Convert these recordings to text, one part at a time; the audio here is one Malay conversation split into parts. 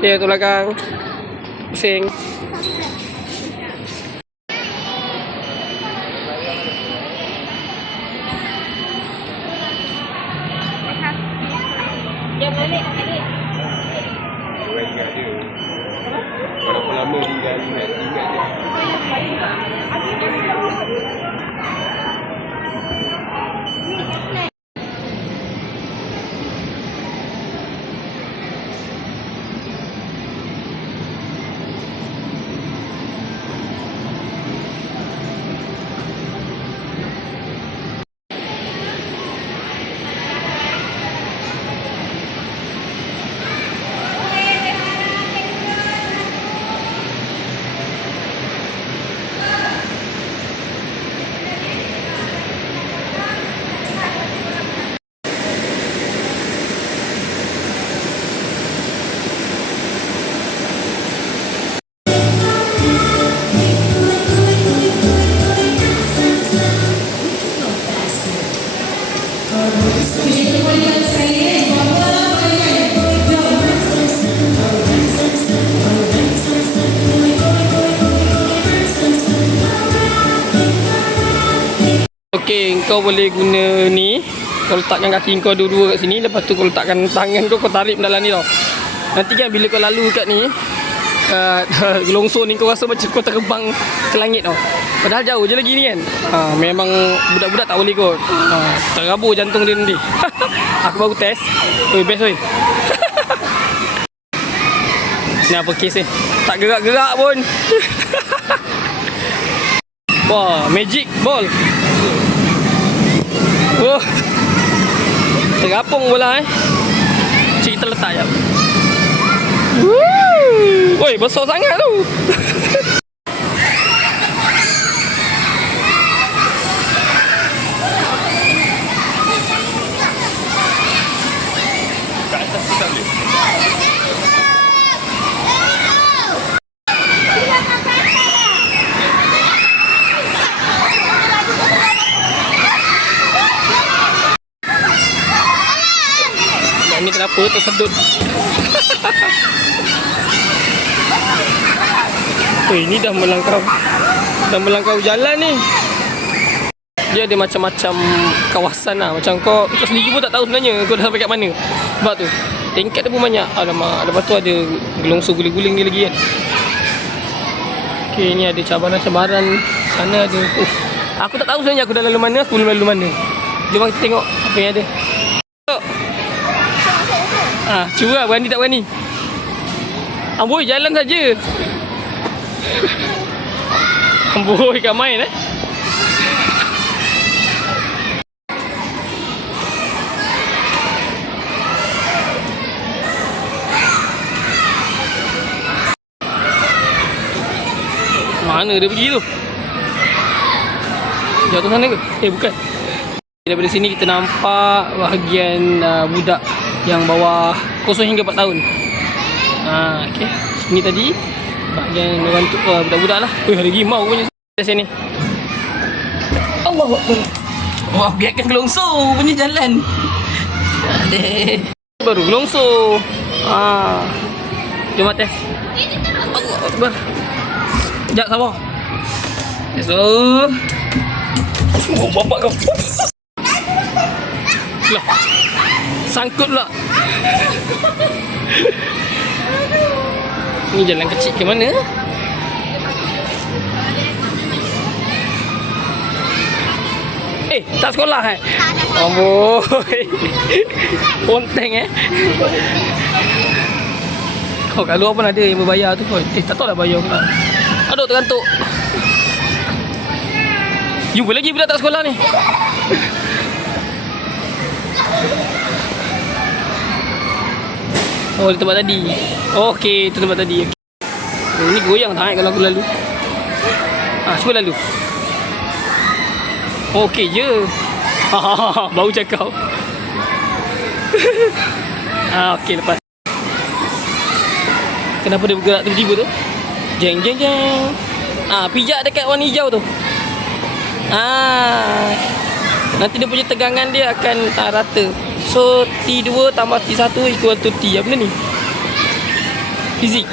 Okay, tu belakang. Pusing. Dia balik balik. Berapa lama tinggal ingat je. Okey, kau boleh guna ni. Kau letakkan kaki kau dua-dua kat sini. Lepas tu kau letakkan tangan kau tarik dalam ni tau. Nanti kan bila kau lalu kat ni, gelongsor ni kau rasa macam kau terbang ke langit tau. Padahal jauh je lagi ni kan. Memang budak-budak tak boleh kot. Terabur jantung dia nanti. Aku baru test. Oi, best oi. Ni apa kes ni? Tak gerak-gerak pun. Wah, magic ball. Oh. Terapung bola Cik kita letak jap. Woi, besar sangat tu. Ni kenapa tersedut? Ini dah melangkau jalan ni. Dia ada macam-macam kawasan lah. Macam kau sendiri pun tak tahu sebenarnya kau dah sampai kat mana. Sebab tu tingkat dia pun banyak. Alamak, lepas tu ada gelongsor guling-guling dia lagi kan. Okay, ni ada cabaran-cabaran. Sana ada. Aku tak tahu sebenarnya aku dah lalu mana, aku belum lalu mana. Jom kita tengok apa yang ada. Cuba berani tak berani? Amboi, jalan saja. Amboi, kat main Mana dia pergi tu? Jatuh sana ke? Bukan. Daripada sini kita nampak bahagian budak yang bawah 0 hingga 4 tahun. Okey. Ini tadi bahagian orang tu budak-budak lah. Ada rimau punya sini. Allahu Akbar. Wah, biarkan gelongsor punya jalan. Baru gelongsor. Jom atas. Allahu Akbar. Sekejap sabar. So, bapak kau. Lah. Sangkut pula. Ni jalan kecil ke mana? Tak sekolah Amboi. Ponteng Oh, kat luar pun ada yang berbayar tu pun. Tak tahu dah bayar pula. Aduh, tergantuk. Jumpa lagi budak tak sekolah ni. Oh, di tempat tadi. Okey, tu tempat tadi. Okay. Ni goyang tak kalau aku lalu. Cuba lalu. Okey je. Bau cakap. Okey, lepas. Kenapa dia bergerak tiba-tiba tu? Jeng jeng jeng. Pijak dekat warna hijau tu. Nanti dia punya tegangan dia akan rata. So T2 tambah T1 equal to T. Apa benda ni? Fizik.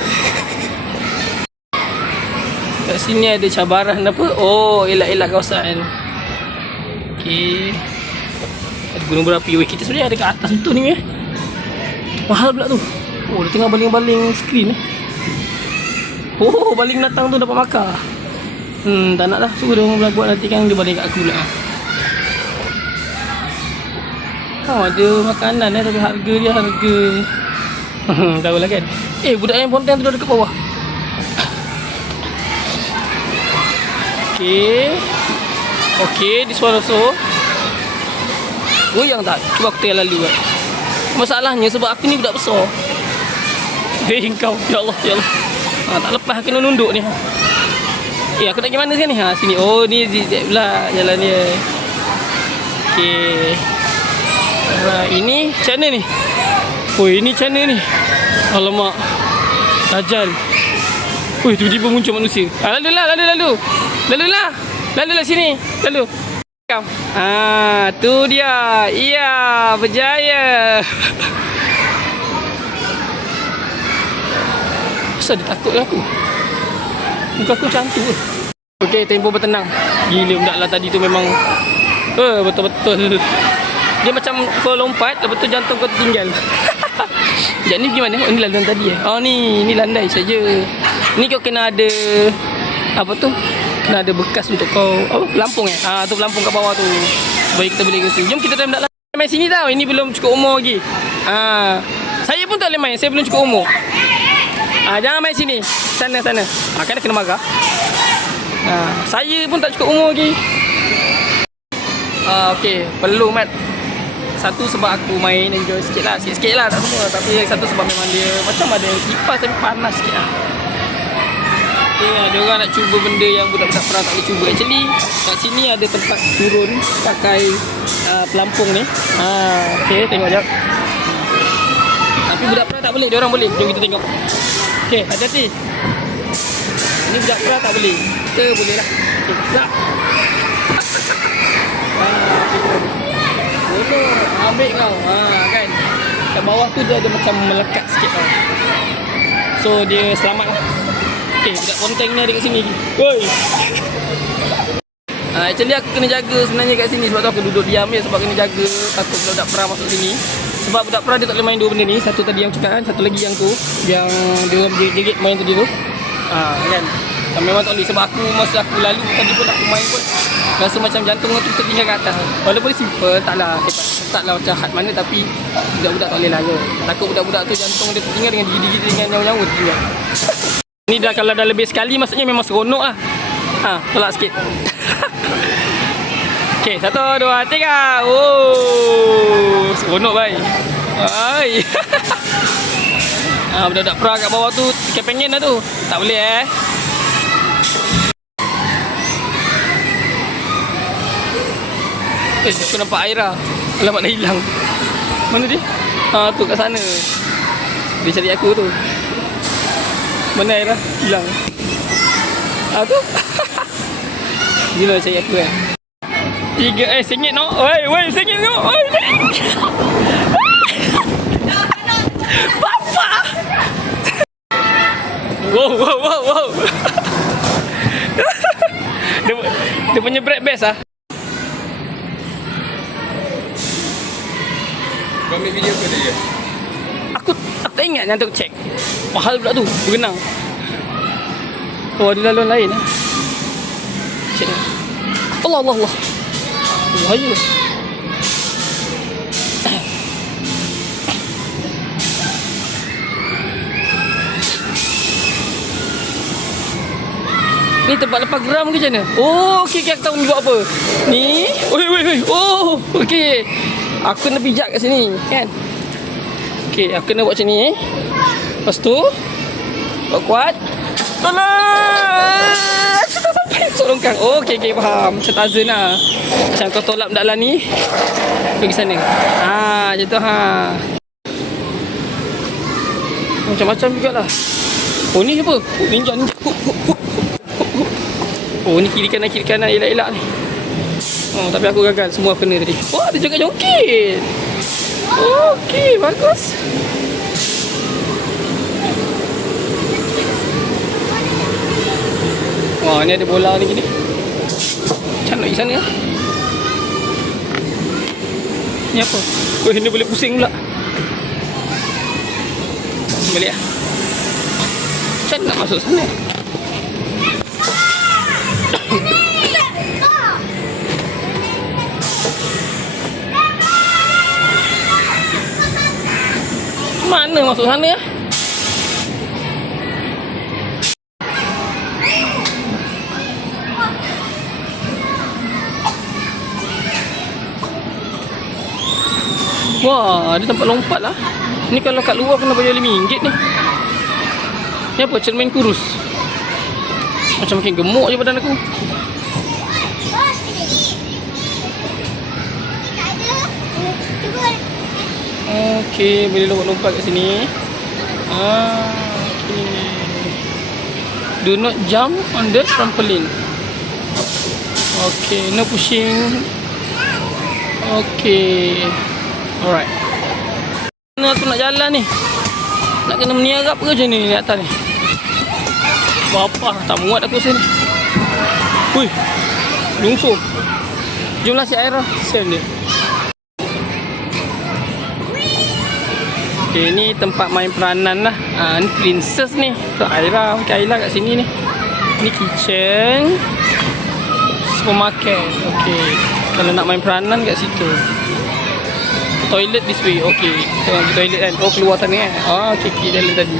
Kat sini ada cabaran apa? Oh, elak-elak kawasan. Okey. Ada gunung berapi. Weh, kita sebenarnya ada kat atas betul ni Mahal pula tu. Oh, dia tengah baling-baling skrin Oh, baling datang tu dapat markah. Tak nak lah. Suruh dia orang buat nanti kan dia baling kat aku pula. Ada makanan tapi harga dia harga. Tahulah kan. Budak yang ponteng tu dah dekat bawah. Okey, this one also. Goyang tak? Cuba aku tengah lalu kan. Masalahnya sebab aku ni budak besar. Kau, ya Allah, ya Allah. Tak lepas kena nunduk ni. Aku nak pergi mana sekarang ni? Sini. Oh, ni zigzag pula jalan dia. Okey. Ini macam mana ni? Oh, ini macam mana ni? Alamak. Dajjal. Tiba-tiba muncul manusia. Lalulah sini. Lalu. Tu dia. Iya, berjaya. Kenapa dia takut dengan aku? Muka aku macam tu. Okey, tempoh bertenang. Gila budak lah tadi tu memang betul-betul. Dia macam kau lompat, lepas tu jantung kau tertinggal. Sekejap ni pergi mana? Oh, ni landaran tadi ni landai saja. Ni kau kena ada apa tu? Kena ada bekas untuk kau pelampung tu pelampung kat bawah tu. Supaya kita boleh kena. Jom kita try budak main sini tau. Ini belum cukup umur lagi. Saya pun tak boleh main. Saya belum cukup umur. Jangan main sini. Sana. Kan kena marah. Saya pun tak cukup umur lagi. Okey, perlu Mat. Satu sebab aku main enjoy sikit lah, tak semua. Tapi satu sebab memang dia macam ada kipas tapi panas sikit lah. Ada orang nak cuba benda yang budak-budak perang tak boleh cuba. Actually kat sini ada tempat turun pakai pelampung ni. Okey, tengok jap. Tapi budak perang tak boleh, dia orang boleh. Jom kita tengok. Okey, hati-hati. Ini budak perang tak boleh. Kita boleh lah. Okey, gerak. Boleh, ambil kau. Kan. Kat bawah tu dia ada macam melekat sikit tau. So dia selamat lah. Budak ponteng ni ada kat sini lagi. Woi. Actually aku kena jaga sebenarnya kat sini. Sebab tu aku duduk diam je. Sebab kena jaga. Takut budak perang masuk sini. Sebab budak perang dia tak boleh main dua benda ni. Satu tadi yang cakap kan. Satu lagi yang tu. Yang dia orang jerit main tadi tu. Kan. Dan memang tak boleh. Sebab aku masa aku lalu tadi pun aku main pun rasa macam jantung aku tertinggal kat atas. Walaupun simple. Taklah macam hard mana. Tapi budak-budak tak boleh lah. Takut budak-budak tu jantung dia tertinggal dengan gigi-gigi dengan nyawa-nyawa tu juga. Ni dah kalau dah lebih sekali maksudnya memang seronok lah. Tolak sikit. Okey, 1, 2, 3. Oh, seronok baik. Hai. Budak-budak perang kat bawah tu kepengen dah tu. Tak boleh aku nampak Aira. Alamak dah hilang. Mana dia? Tu kat sana. Dia cari aku tu. Mana Aira? Hilang. Tu. Gila cari aku kan. 3 RM1 no. Oi, RM1 no. Oi. Papa. Wow. Dia punya break best . ambil video ke dia? Aku tak ingat yang tu check. Mahal pula tu berenang. Oh ada laluan lain eh. Check. Allah Allah Allah. Bahaya. Ni tempat lepas geram ke macam mana? Oh, okey aku tahu ni buat apa. Ni. Oi. Oh, okey. Aku kena pijak kat sini, kan? Okey, aku kena buat macam ni. Lepas tu buat kuat. Tolong. Aku tak sampai sorongkan. Oh, okey faham. Macam Tarzan lah. Macam kau tolak dalam ni. Pergi sana. Macam tu Macam-macam jugalah. Oh ni apa? Oh, ninja. Oh ni kiri kanan elak-elak ni. Oh tapi aku gagal, semua kena tadi. Oh ada juga jongkit. Okey, bagus. Wah ni ada bola ni gini. Macam nak pergi sana. Ni apa? Oh ini boleh pusing pula. Balik lah. Macam nak masuk sana. Mana masuk sana ya? Wah, ada tempat lompat lah. Ni kalau kat luar kena bayar RM5 ni. Ni apa? Cermin kurus. Macam makin gemuk je badan aku. Okey, boleh lompat-lompat kat sini. Okey. Do not jump on the trampoline. Okey, no pushing. Okey. Alright. Mana aku nak jalan ni? Nak kena meniarap ke macam ni atas ni? Bapa, tak muat aku sini. Hui. Lungsur. Jomlah si Aira, send dia. Okay, ni tempat main peranan lah. Ni princess ni. Tu Aira. Okay, Aira kat sini ni. Ni kitchen. Supermarket. Okay. Kalau nak main peranan kat situ. Toilet this way. Okay. Tengok toilet kan. Oh, keluar sana kan. Okay. Dalam tadi.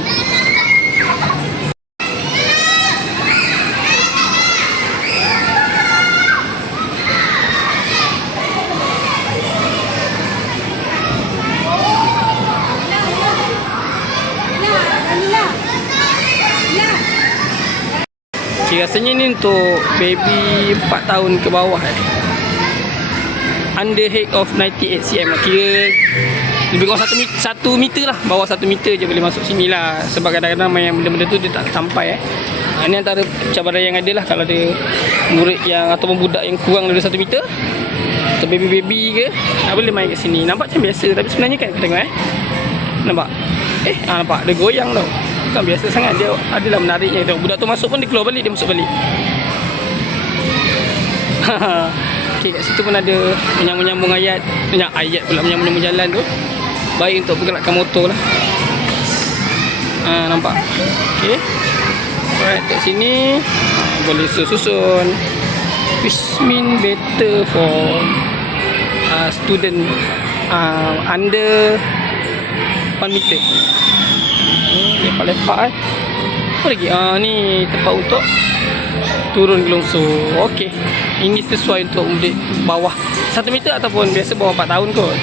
Okay, rasanya ni untuk baby 4 tahun ke bawah under height of 98 cm. Kira lebih kurang 1 meter lah. Bawah 1 meter je boleh masuk sini lah. Sebab kadang-kadang main benda-benda tu dia tak sampai Ini antara cabaran yang ada lah. Kalau ada murid yang ataupun budak yang kurang dari 1 meter atau baby-baby ke, tak boleh main kat sini. Nampak macam biasa, tapi sebenarnya kan kau tengok nampak? Nampak dia goyang tau. Bukan biasa sangat, dia adalah menariknya. Tengok budak tu masuk pun dia keluar balik, dia masuk balik. Okay, kat situ pun ada menyambung ayat pula, menyambung jalan tu. Baik untuk pergerakan motor lah. Nampak? Okay. Alright, kat sini boleh susun. Which mean better for student under 1 meter. Lepak-lepak apa lagi? Ni tempat untuk turun gelongsor. Okey. Ini sesuai untuk murid bawah 1 meter ataupun biasa bawah 4 tahun kot.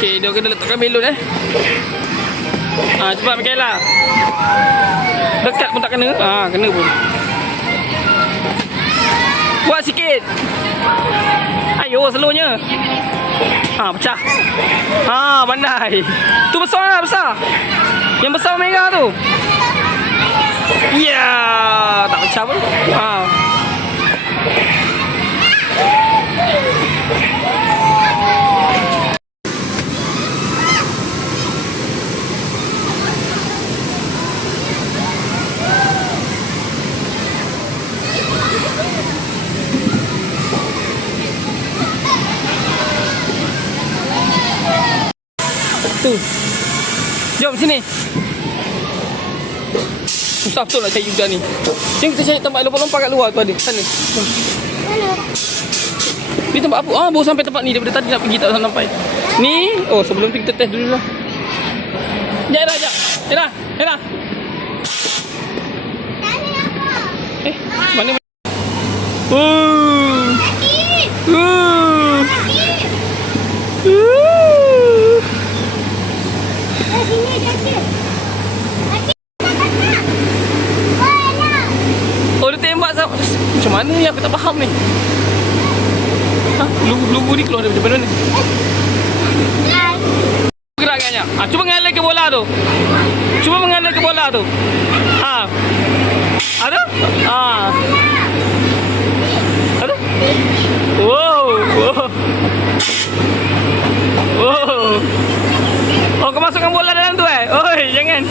Okey, dia kena letakkan belon cepat Mikaela. Dekat pun tak kena. Kena pun. Buat sikit. Ayo slownya. Pecah. Pandai. Tu besar lah, besar. Yang besar merah tu. Ya, tak pecah pun. Tu. Jom sini. Susah betul nak cari udang ni. Jom kita cari tempat lompat-lompat kat luar tu ada. Sana. Jom. Ni tempat apa? Ah, baru sampai tempat ni. Daripada tadi nak pergi tak sampai. Ni. Oh, sebelum tu kita test dulu lah. Sekejap, Era, sekejap. Era. Macam mana? Oh, dia tembak macam mana ni? Aku tak faham ni. Ha? Lugu ni keluar daripada mana? Gerakkannya. Ha, cuba mengalir ke bola tu. Cuba mengalir ke bola tu. Ha. Ada? Ha. Ada? Wow. Oh, kau masukkan bola dalam tu eh? Oi, jangan.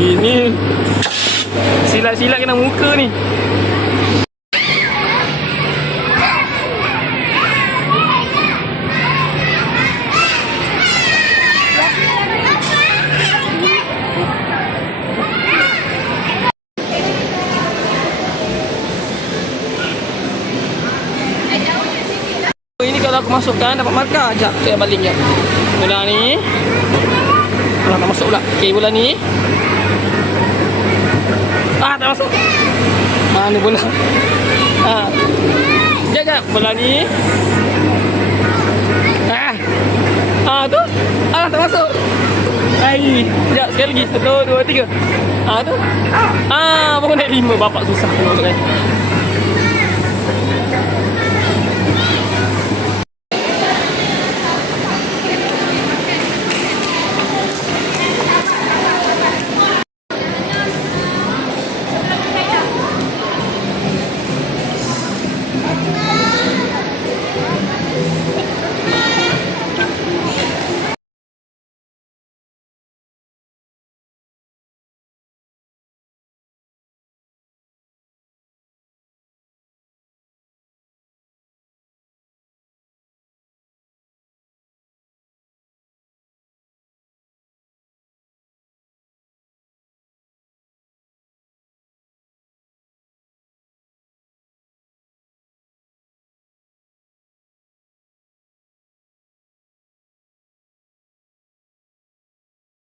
Ini silat-silat kena muka ni. Ini kalau aku masukkan dapat markah. Sekejap, saya balik je. Bola ni. Bola tak masuk pula. Okey, bola ni. Ah, tak masuk. Ni bola. Sekejap, bola ni. Tu. Tak masuk. Sekejap, sekali lagi. 1, 2, 3. Tu. Baru naik 5. Bapak susah nak masukkan.